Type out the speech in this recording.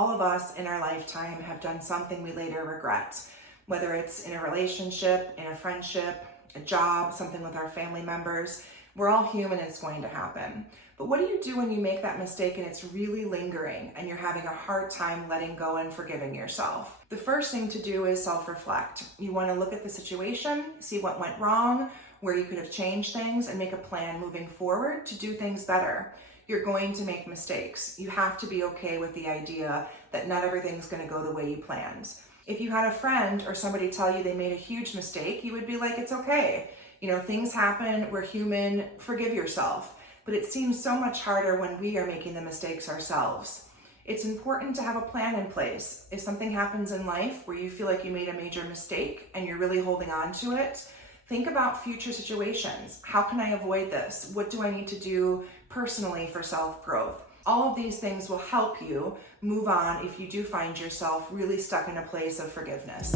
all of us in our lifetime have done something we later regret, whether it's in a relationship, in a friendship, a job, something with our family members. We're all human, it's going to happen. But what do you do when you make that mistake and it's really lingering and you're having a hard time letting go and forgiving yourself? The first thing to do is self-reflect. You want to look at the situation, see what went wrong, where you could have changed things, and make a plan moving forward to do things better. You're going to make mistakes. You have to be okay with the idea that not everything's going to go the way you planned. If you had a friend or somebody tell you they made a huge mistake, you would be like, it's okay. Things happen, we're human, forgive yourself. But it seems so much harder when we are making the mistakes ourselves. It's important to have a plan in place. If something happens in life where you feel like you made a major mistake and you're really holding on to it, think about future situations. How can I avoid this? What do I need to do personally for self-growth? All of these things will help you move on if you do find yourself really stuck in a place of forgiveness.